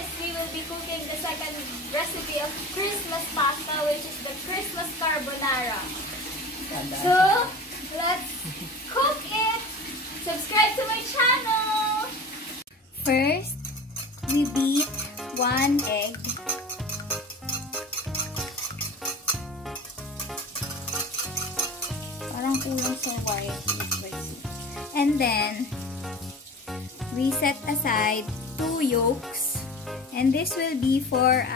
is we will be cooking the second recipe of Christmas pasta, which is the Christmas Carbonara. So, let's cook it! Subscribe to my channel! First, we beat 1 egg. Parang kulang sa white. And then, we set aside 2 yolks. And this will be for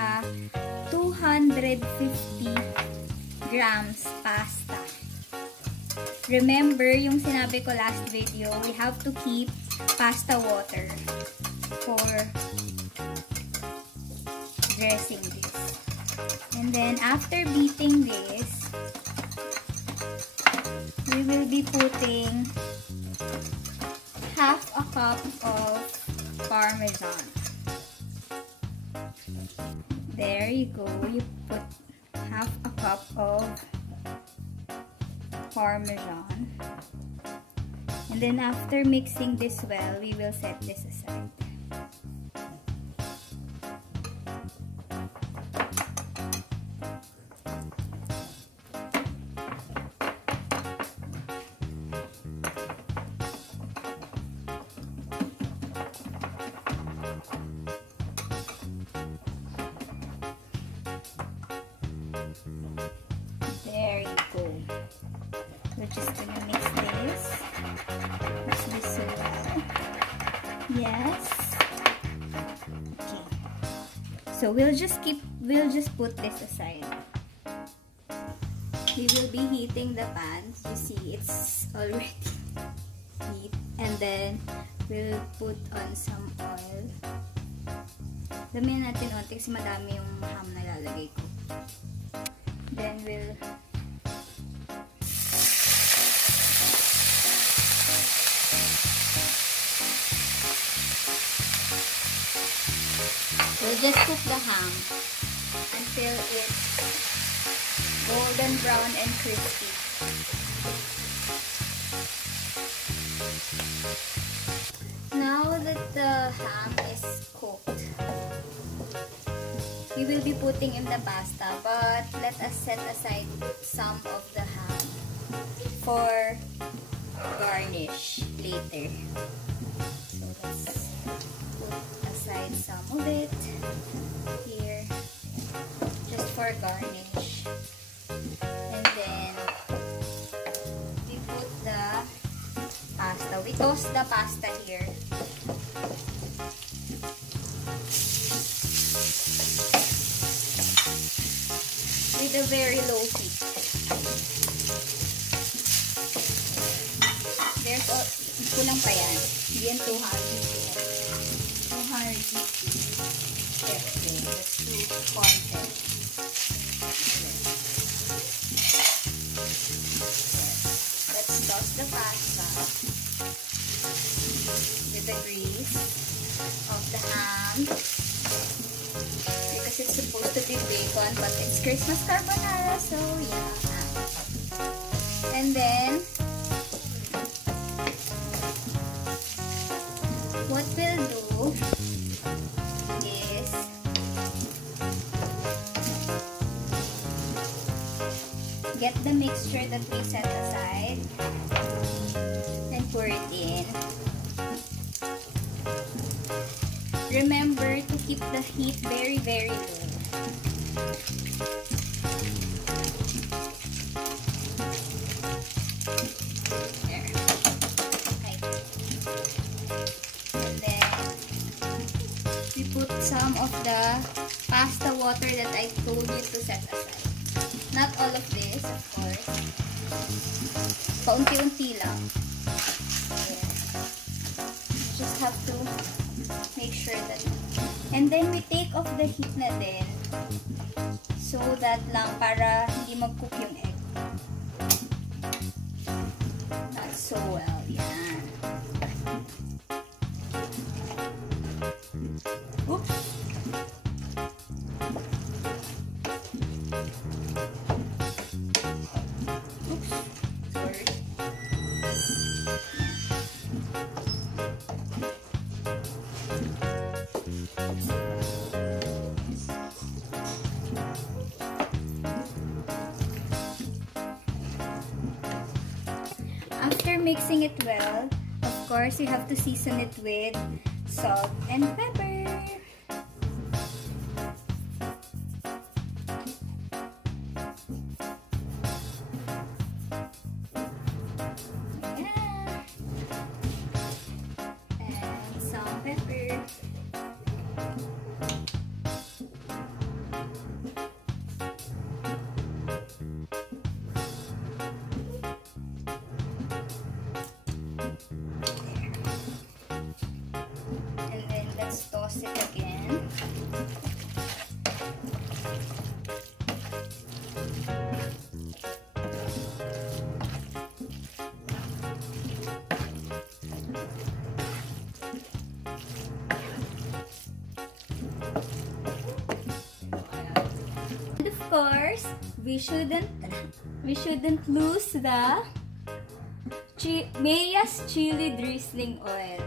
250 grams pasta. Remember, yung sinabi ko last video, we have to keep pasta water for dressing this. And then, after beating this, we will be putting half a cup of Parmesan. There you go. You put half a cup of Parmesan. And then after mixing this well, we will set this aside. There you go. We're just gonna mix this. Mix this so well. Yes. Okay. So we'll just put this aside. We will be heating the pan. You see, it's already heat. And then we'll put on some oil. Damihan natin onti kasi madami yung ham na lalagay ko. Then we'll just cook the ham until it's golden brown and crispy. Now that the ham is cooked, we will be putting in the pasta, but let us set aside some of the ham for garnish later. So let's put aside some of it here just for garnish. And then we put the pasta. We toast the pasta here. With a very low heat. There's kulang pa yan. Hindi yan 250. 250. Let's do content. Let's toss the pasta with the grease of the ham. Because it's supposed to be bacon, but it's Christmas carbonara, so yeah. And then, what we'll do is get the mixture that we set aside and pour it in. Remember to keep the heat very, very low. There. Okay. And then we put some of the pasta water that I told you to set aside. Not all of this, of course. Paunti-unti lang. There. Just have to make sure that, and then we take off the heat na din so that lang para hindi mag-cook yung egg. Not so well, yan. Oops. Oops. Sorry. mixing it well, of course, you have to season it with salt and pepper. Toss it again. And of course, we shouldn't lose the Maea's chili drizzling oil,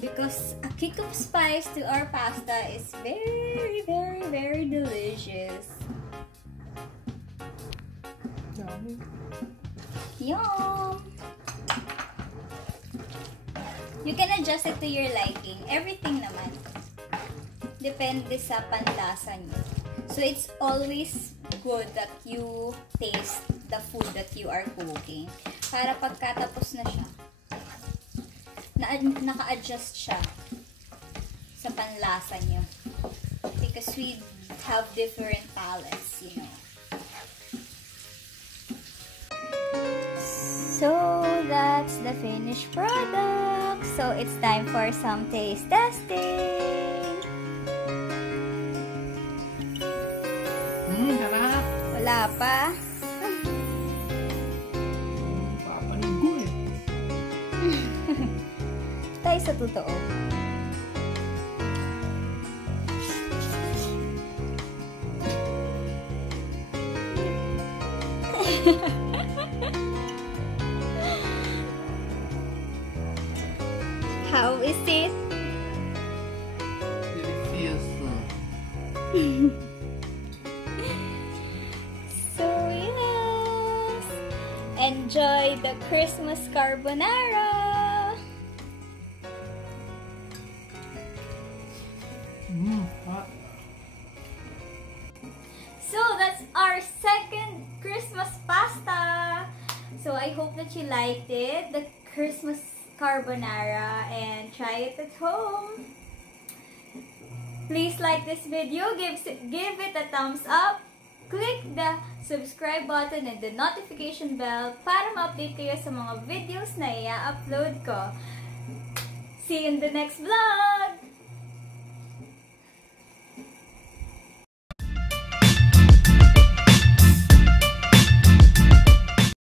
because a kick of spice to our pasta is very, very, very delicious. Yum! You can adjust it to your liking. Everything naman. Depende sa panlasa nyo. So it's always good that you taste the food that you are cooking. Para pagkatapos na siya, naka-adjust siya sa panlasa nyo. Because we have different palates, you know. So, that's the finished product. So, it's time for some taste testing. Harap. Wala pa. Papanigo eh. Tayo sa totoo. How is it? Delicioso. So yes, enjoy the Christmas carbonara. Hot. So that's our second Christmas pasta. So I hope that you liked it, the Christmas carbonara, and try it at home. Please like this video, give it a thumbs up, click the subscribe button and the notification bell para ma-update kayo sa mga videos na i-upload ko. See you in the next vlog!